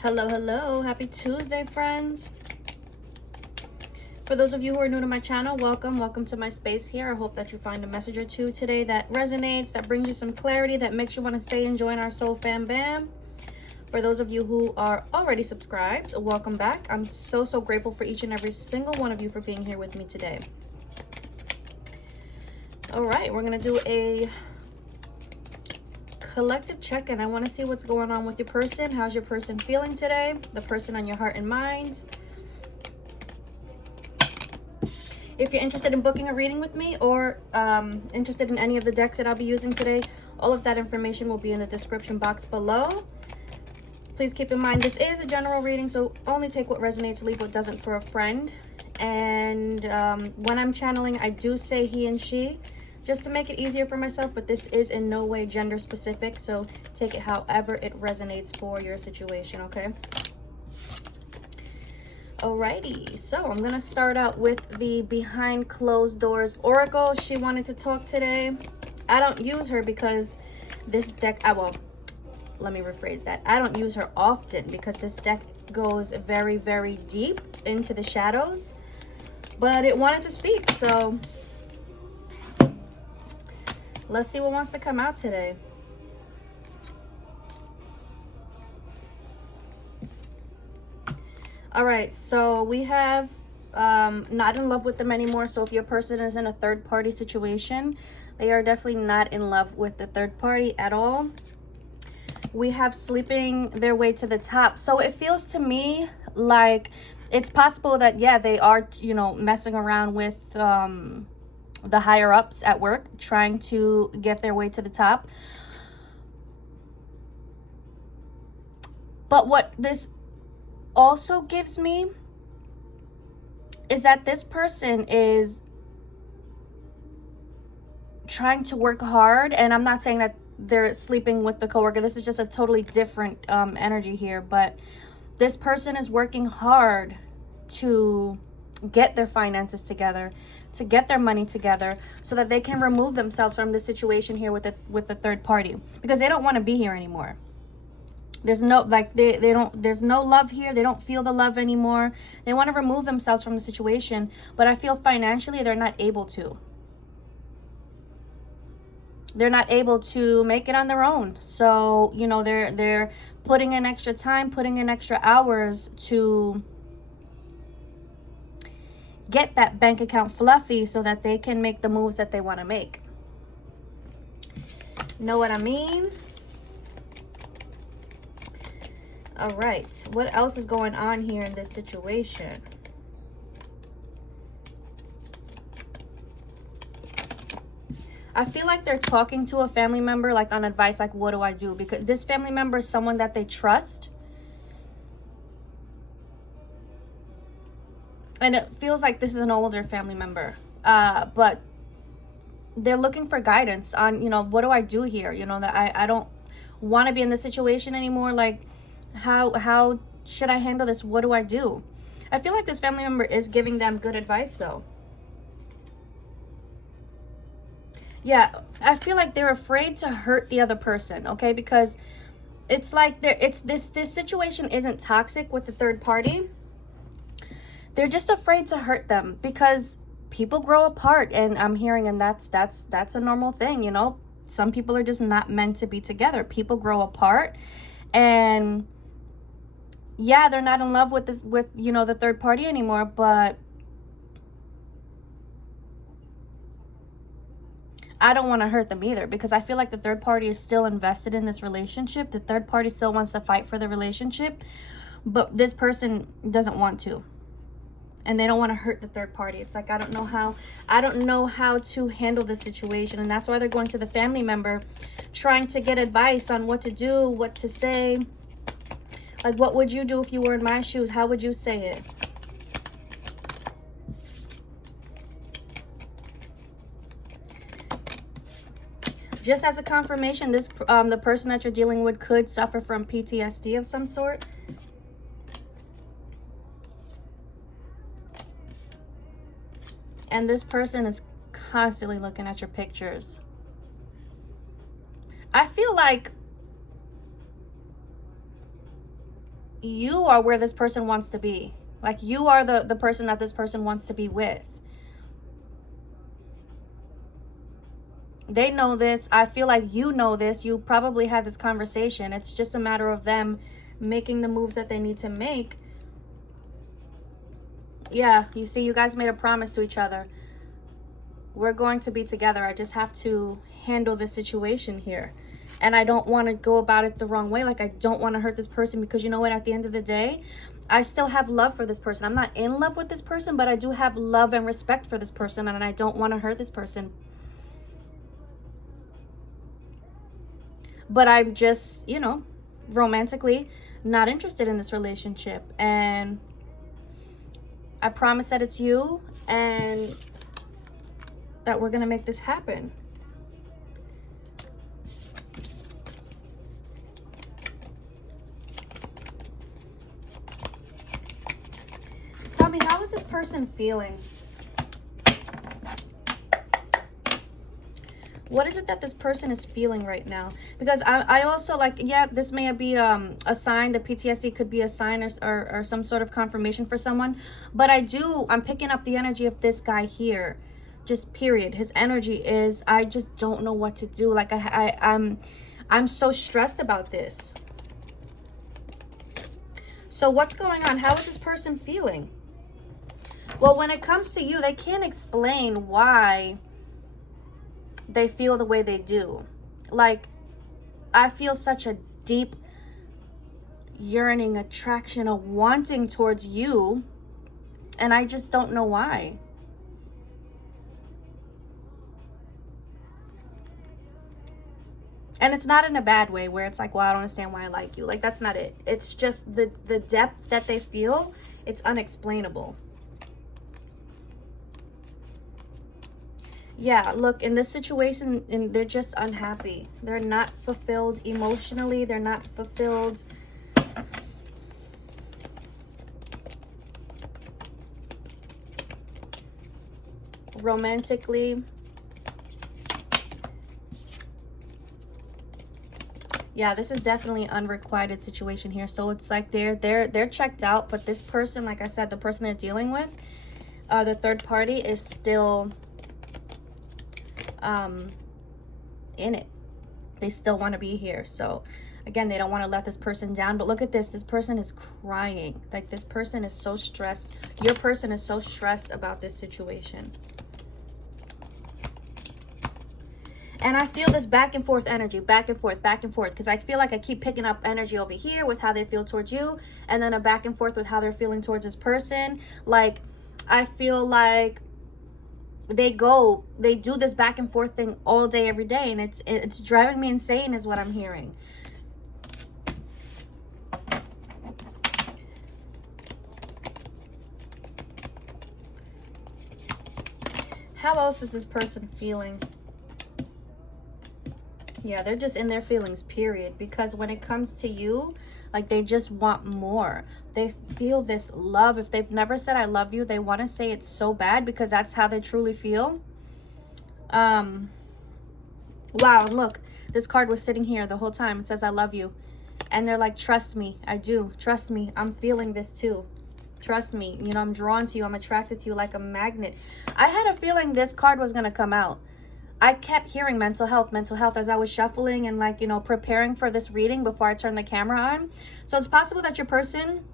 Hello, hello. Happy Tuesday, friends. For those of you who are new to my channel, welcome to my space here. I hope that you find a message or two today that resonates, that brings you some clarity, that makes you want to stay and join our soul fam bam. For those of you who are already subscribed, welcome back. I'm so grateful for each and every single one of you for being here with me today. All right, we're gonna do a collective check-in. I want to see what's going on with your person. How's your person feeling today? The person on your heart and mind. If you're interested in booking a reading with me or interested in any of the decks that I'll be using today, all of that information will be in the description box below. Please keep in mind this is a general reading, so only take what resonates, leave what doesn't for a friend. And when I'm channeling, I do say he and she, just to make it easier for myself, but this is in no way gender specific, so take it however it resonates for your situation, okay? Alrighty, so I'm gonna start out with the Behind Closed Doors Oracle. She wanted to talk today. I don't use her because this deck, well, let me rephrase that. I don't use her often because this deck goes very deep into the shadows, but it wanted to speak, so let's see what wants to come out today. All right, so we have not in love with them anymore. So if your person is in a third party situation, they are definitely not in love with the third party at all. We have sleeping their way to the top. So it feels to me like it's possible that, yeah, they are, you know, messing around with the higher ups at work, trying to get their way to the top. But what this also gives me is that this person is trying to work hard, and I'm not saying that they're sleeping with the coworker. This is just a totally different energy here, but this person is working hard to get their finances together, to get their money together, so that they can remove themselves from the situation here with the third party, because they don't want to be here anymore. There's no, like, there's no love here. They don't feel the love anymore. They want to remove themselves from the situation, but I feel financially they're not able to. They're not able to make it on their own. So, you know, they're putting in extra time, putting in extra hours to get that bank account fluffy so that they can make the moves that they want to make. Know what I mean? All right, what else is going on here in this situation? I feel like they're talking to a family member, like on advice, like, what do I do? Because this family member is someone that they trust. And it feels like this is an older family member. But they're looking for guidance on, you know, what do I do here? You know, that I don't want to be in this situation anymore. Like, how should I handle this? What do I do? I feel like this family member is giving them good advice, though. Yeah, I feel like they're afraid to hurt the other person, okay? Because it's like this situation isn't toxic with the third party. They're just afraid to hurt them because people grow apart, and I'm hearing, and that's a normal thing, you know? Some people are just not meant to be together. People grow apart, and yeah, they're not in love with you know, the third party anymore, but I don't want to hurt them either, because I feel like the third party is still invested in this relationship. The third party still wants to fight for the relationship, but this person doesn't want to. And they don't want to hurt the third party. It's like, I don't know how to handle this situation. And that's why they're going to the family member, trying to get advice on what to do, what to say. Like, what would you do if you were in my shoes? How would you say it? Just as a confirmation, this the person that you're dealing with could suffer from PTSD of some sort. And this person is constantly looking at your pictures. I feel like you are where this person wants to be. Like, you are the person that this person wants to be with. They know this. I feel like you know this. You probably had this conversation. It's just a matter of them making the moves that they need to make. Yeah, you see, you guys made a promise to each other. We're going to be together. I just have to handle this situation here. And I don't want to go about it the wrong way. Like, I don't want to hurt this person, because you know what? At the end of the day, I still have love for this person. I'm not in love with this person, but I do have love and respect for this person. And I don't want to hurt this person. But I'm just, you know, romantically not interested in this relationship. And I promise that it's you and that we're going to make this happen. Tell me, how is this person feeling? What is it that this person is feeling right now? Because I also, like, yeah, this may be a sign. The PTSD could be a sign or some sort of confirmation for someone. But I'm picking up the energy of this guy here. Just period. His energy is, I just don't know what to do. Like, I'm so stressed about this. So what's going on? How is this person feeling? Well, when it comes to you, they can't explain why they feel the way they do. Like, I feel such a deep yearning, attraction, a wanting towards you, and I just don't know why. And it's not in a bad way where it's like, well, I don't understand why I like you. Like, that's not it. It's just the depth that they feel, it's unexplainable. Yeah, look, in this situation, they're just unhappy. They're not fulfilled emotionally. They're not fulfilled romantically. Yeah, this is definitely an unrequited situation here. So it's like they're checked out, but this person, like I said, the person they're dealing with, the third party, is still in it. They still want to be here. So again, they don't want to let this person down. But look at this person is crying. Like, this person is so stressed. Your person is so stressed about this situation. And I feel this back and forth energy, back and forth, because I feel like I keep picking up energy over here with how they feel towards you, and then a back and forth with how they're feeling towards this person. Like, I feel like they do this back and forth thing all day, every day, and it's driving me insane is what I'm hearing. How else is this person feeling? Yeah, they're just in their feelings, period. Because when it comes to you, like, they just want more. They feel this love. If they've never said I love you, they want to say it so bad, because that's how they truly feel. Wow, look, this card was sitting here the whole time. It says I love you. And they're like, trust me, I do. Trust me, I'm feeling this too. Trust me, you know, I'm drawn to you. I'm attracted to you like a magnet. I had a feeling this card was going to come out. I kept hearing mental health as I was shuffling and, like, you know, preparing for this reading before I turned the camera on. So it's possible that your person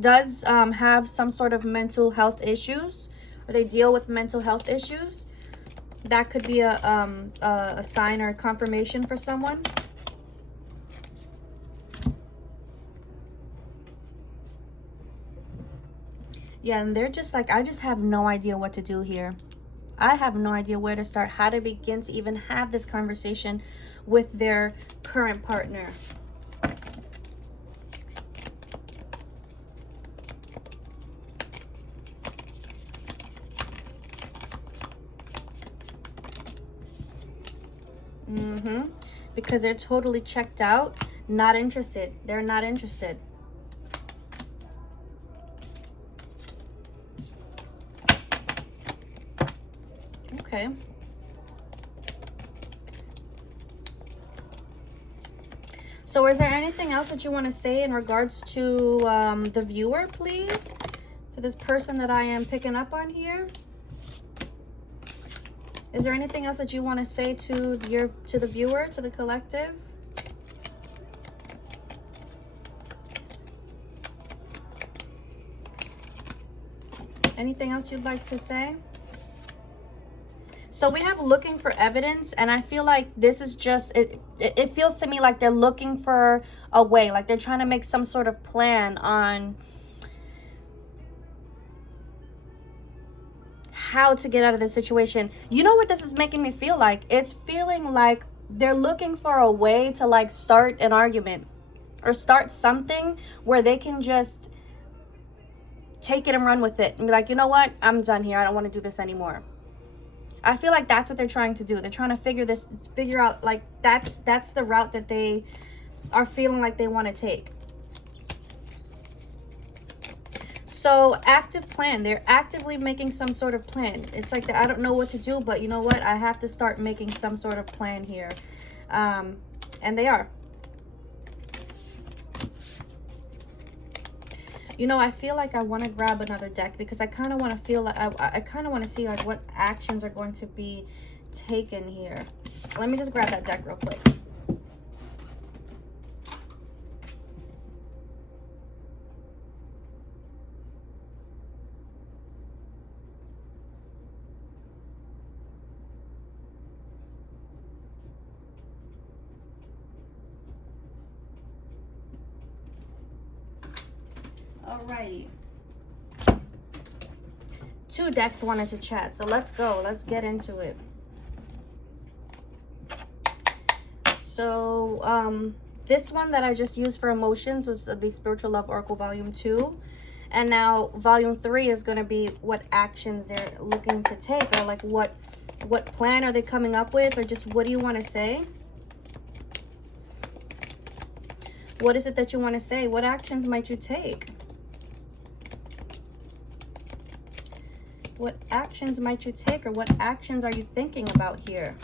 does have some sort of mental health issues, or they deal with mental health issues. That could be a sign or a confirmation for someone. Yeah, and they're just like, I just have no idea what to do here. I have no idea where to start, how to begin to even have this conversation with their current partner. Because they're totally checked out, not interested. They're not interested. Okay. So So is there anything else that you want to say in regards to the viewer, please? To this person that I am picking up on here? Is there anything else that you want to say to the viewer, to the collective? Anything else you'd like to say? So we have looking for evidence, and I feel like this is just, it feels to me like they're looking for a way, like they're trying to make some sort of plan on how to get out of this situation. You know what this is making me feel like? It's feeling like they're looking for a way to like start an argument or start something where they can just take it and run with it and be like, you know what? I'm done here. I don't want to do this anymore. I feel like that's what they're trying to do. They're trying to figure out like that's the route that they are feeling like they want to take. So active plan. They're actively making some sort of plan. It's like I don't know what to do, but you know what? I have to start making some sort of plan here. And they are. You know, I feel like I want to grab another deck because I kind of want to feel like I kind of want to see like what actions are going to be taken here. Let me just grab that deck real quick. Alrighty. 2 decks wanted to chat, so let's go. Let's get into it. So this one that I just used for emotions was the Spiritual Love Oracle Volume 2. And now Volume 3 is going to be what actions they're looking to take, or like what plan are they coming up with, or just what do you want to say? What is it that you want to say? What actions might you take? What actions might you take, or what actions are you thinking about here?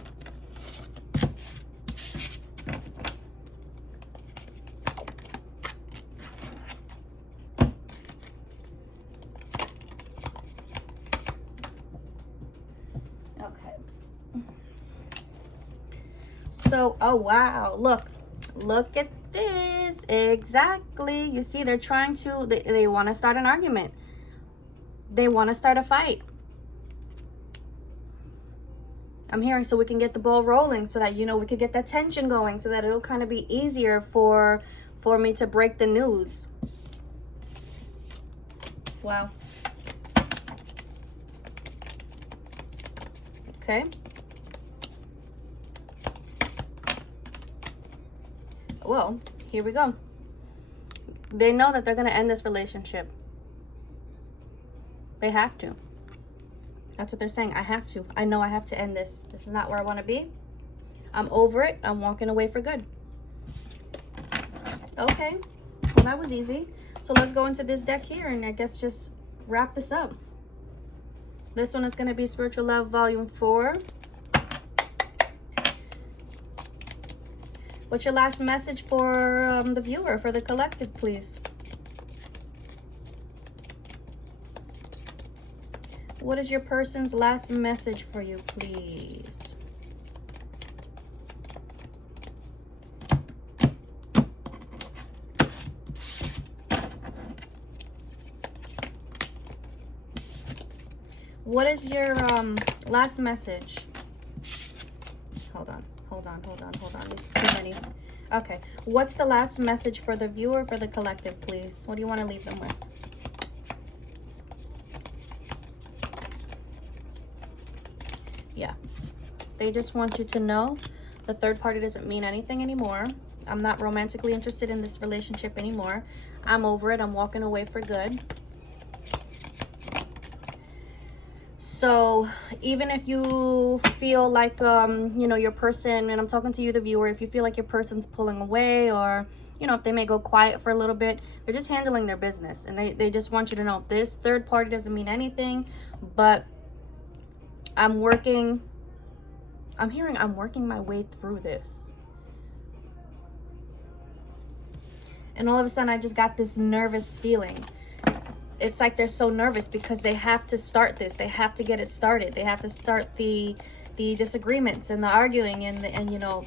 Okay. So, oh wow, look at this. Exactly. You see, they're trying to, they want to start an argument. They want to start a fight. I'm hearing so we can get the ball rolling, so that, you know, we could get that tension going, so that it'll kind of be easier for me to break the news. Wow. Okay. Well, here we go. They know that they're going to end this relationship. They have to. That's what they're saying. I have to. I know I have to end this. This is not where I want to be. I'm over it. I'm walking away for good. Okay. Well, that was easy. So let's go into this deck here and I guess just wrap this up. This one is going to be Spiritual Love Volume 4. What's your last message for the viewer, for the collective, please? What is your person's last message for you, please? What is your last message? Hold on. There's too many. Okay. What's the last message for the viewer, for the collective, please? What do you want to leave them with? Yeah. They just want you to know the third party doesn't mean anything anymore. I'm not romantically interested in this relationship anymore. I'm over it. I'm walking away for good. So even if you feel like, you know, your person, and I'm talking to you, the viewer, if you feel like your person's pulling away, or, you know, if they may go quiet for a little bit, they're just handling their business. And they just want you to know this third party doesn't mean anything, but I'm working my way through this. And all of a sudden, I just got this nervous feeling. It's like they're so nervous because they have to start this. They have to get it started. They have to start the disagreements and the arguing and you know,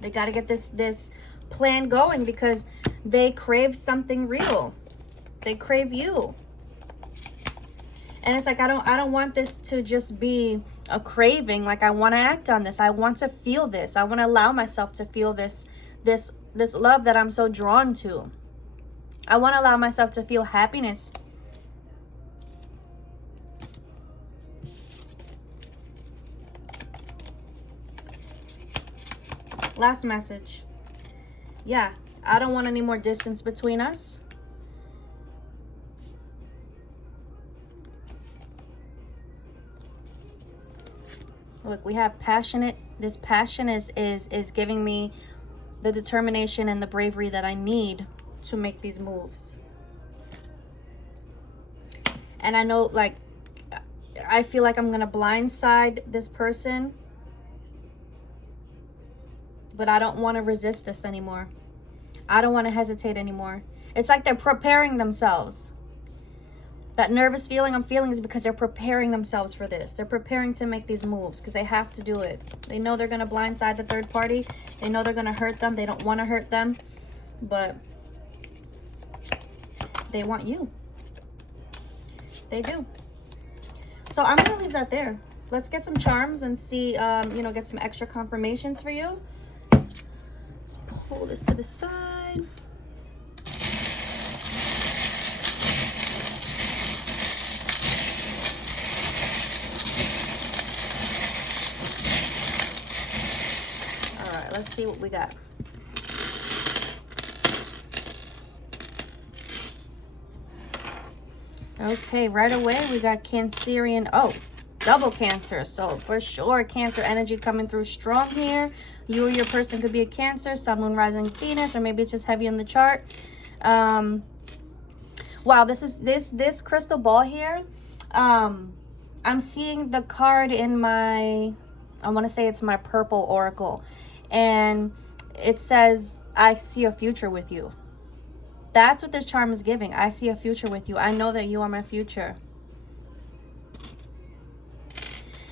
they got to get this plan going because they crave something real. They crave you. And it's like, I don't want this to just be a craving. Like, I want to act on this. I want to feel this. I want to allow myself to feel this love that I'm so drawn to. I want to allow myself to feel happiness. Last message. Yeah, I don't want any more distance between us. Look, we have passionate. This passion is giving me the determination and the bravery that I need to make these moves. And I know, like, I feel like I'm gonna blindside this person, but I don't want to resist this anymore. I don't want to hesitate anymore. It's like they're preparing themselves. That nervous feeling I'm feeling is because they're preparing themselves for this. They're preparing to make these moves because they have to do it. They know they're going to blindside the third party. They know they're going to hurt them. They don't want to hurt them, but they want you. They do. So I'm going to leave that there. Let's get some charms and see, you know, get some extra confirmations for you. Let's pull this to the side. Let's see what we got. Okay, right away we got Cancerian. Oh, double Cancer. So for sure, Cancer energy coming through strong here. You or your person could be a Cancer, Sun, Moon, Rising, Venus, or maybe it's just heavy on the chart. Wow, this crystal ball here. I'm seeing the card in my, I want to say it's my purple oracle. And it says, I see a future with you. That's what this charm is giving. I see a future with you. I know that you are my future.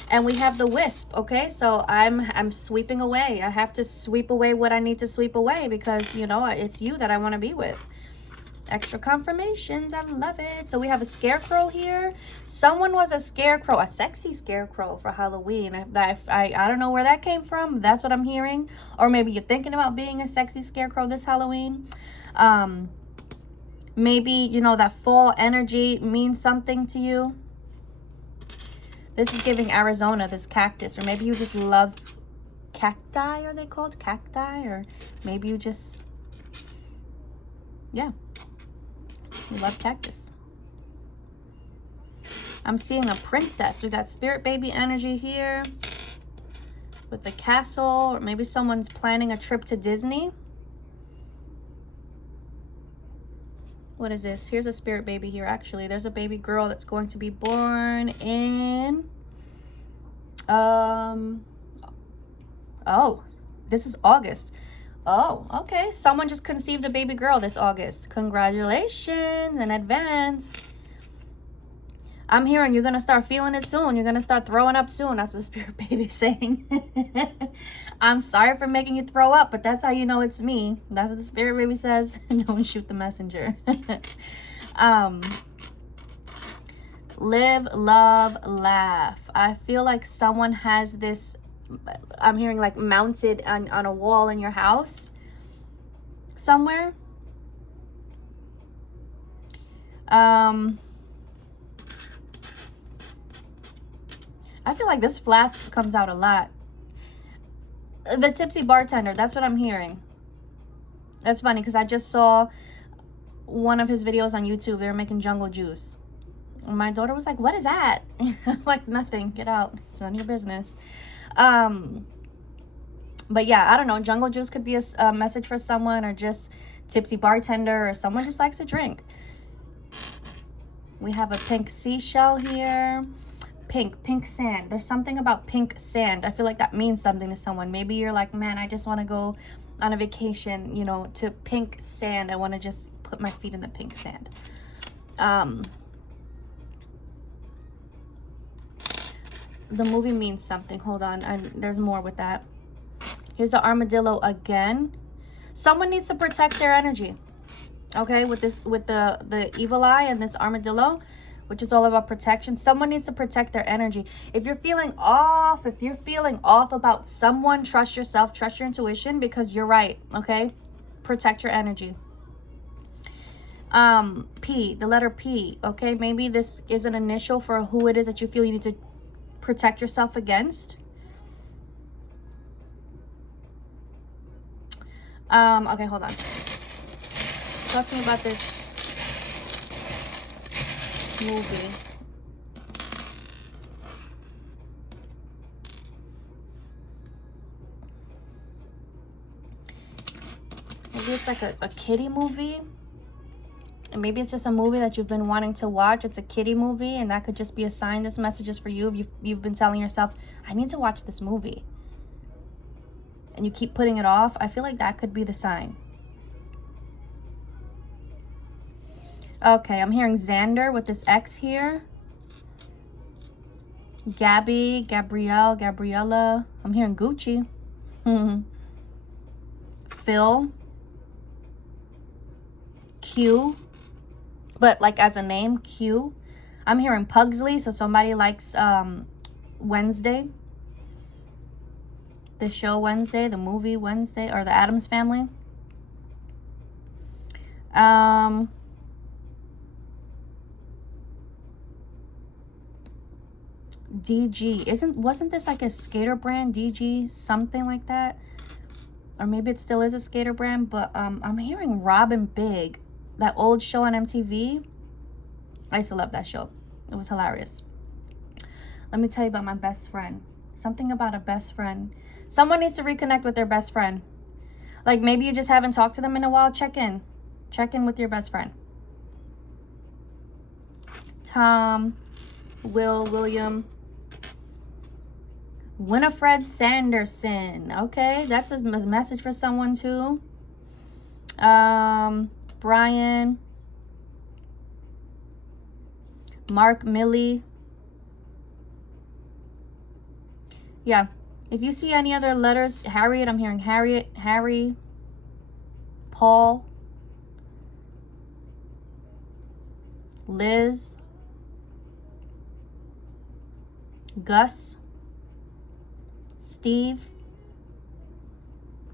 And we have the wisp, okay? So I'm sweeping away. I have to sweep away what I need to sweep away because, you know, it's you that I want to be with. Extra confirmations. I love it. So we have a scarecrow here. Someone was a scarecrow, a sexy scarecrow for Halloween. I don't know where that came from. That's what I'm hearing. Or maybe you're thinking about being a sexy scarecrow this Halloween. Maybe, you know, that fall energy means something to you. This is giving Arizona, this cactus. Or maybe you just love cacti. Are they called cacti? Or maybe you just, yeah. You love cactus. I'm seeing a princess. We got spirit baby energy here with the castle, or maybe someone's planning a trip to Disney. What is this? Here's a spirit baby here, actually. There's a baby girl that's going to be born in oh, this is August. Oh, okay. Someone just conceived a baby girl this August. Congratulations in advance. I'm hearing you're going to start feeling it soon. You're going to start throwing up soon. That's what Spirit Baby is saying. I'm sorry for making you throw up, but that's how you know it's me. That's what the Spirit Baby says. Don't shoot the messenger. Live, love, laugh. I feel like someone has this, I'm hearing like mounted on a wall in your house somewhere. I feel like this flask comes out a lot. The tipsy bartender, that's what I'm hearing. That's funny because I just saw one of his videos on YouTube. They were making jungle juice. My daughter was like, what is that? I'm like, nothing, get out, it's none of your business. But yeah, I don't know, jungle juice could be a message for someone, or just tipsy bartender, or someone just likes to drink. We have a pink seashell here. Pink sand. There's something about pink sand. I feel like that means something to someone. Maybe you're like, man, I just want to go on a vacation, you know, to pink sand. I want to just put my feet in the pink sand. The movie means something. Hold on, and there's more with that. Here's the armadillo again. Someone needs to protect their energy. Okay, with this, with the evil eye and this armadillo, which is all about protection. Someone needs to protect their energy. If you're feeling off, about someone, trust yourself, trust your intuition, because you're right. Okay, protect your energy. P, the letter P. Okay, maybe this is an initial for who it is that you feel you need to protect yourself against. Okay, hold on. Talk to me about this movie. Maybe it's like a kiddie movie. And maybe it's just a movie that you've been wanting to watch. It's a kiddie movie, and that could just be a sign this message is for you. If you've been telling yourself, I need to watch this movie, and you keep putting it off, I feel like that could be the sign. Okay, I'm hearing Xander with this X here. Gabby, Gabrielle, Gabriella. I'm hearing Gucci. Phil. Q. But like as a name, Q. I'm hearing Pugsley, so somebody likes Wednesday. The show Wednesday, the movie Wednesday, or the Addams Family. DG. Wasn't this like a skater brand? DG, something like that. Or maybe it still is a skater brand, but I'm hearing Robin Big. That old show on MTV. I used to love that show. It was hilarious. Let me tell you about my best friend. Something about a best friend. Someone needs to reconnect with their best friend. Like maybe you just haven't talked to them in a while. Check in. Check in with your best friend. Tom, William, Winifred Sanderson. Okay, that's a message for someone too. Brian, Mark, Millie. Yeah, if you see any other letters, Harriet, I'm hearing Harriet, Harry, Paul, Liz, Gus, Steve,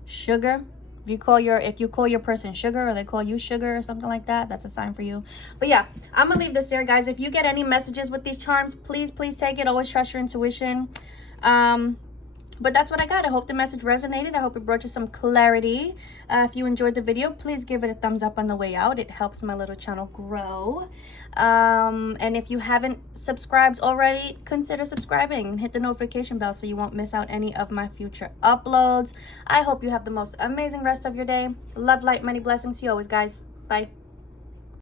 Sugar. If you call your person Sugar, or they call you Sugar or something like that, that's a sign for you. But yeah, I'm gonna leave this there, guys. If you get any messages with these charms, please take it. Always trust your intuition. But that's what I got. I hope the message resonated. I hope it brought you some clarity. If you enjoyed the video, please give it a thumbs up on the way out. It helps my little channel grow. And if you haven't subscribed already, consider subscribing and hit the notification bell so you won't miss out any of my future uploads. I hope you have the most amazing rest of your day. Love, light, many blessings to you always, guys. Bye.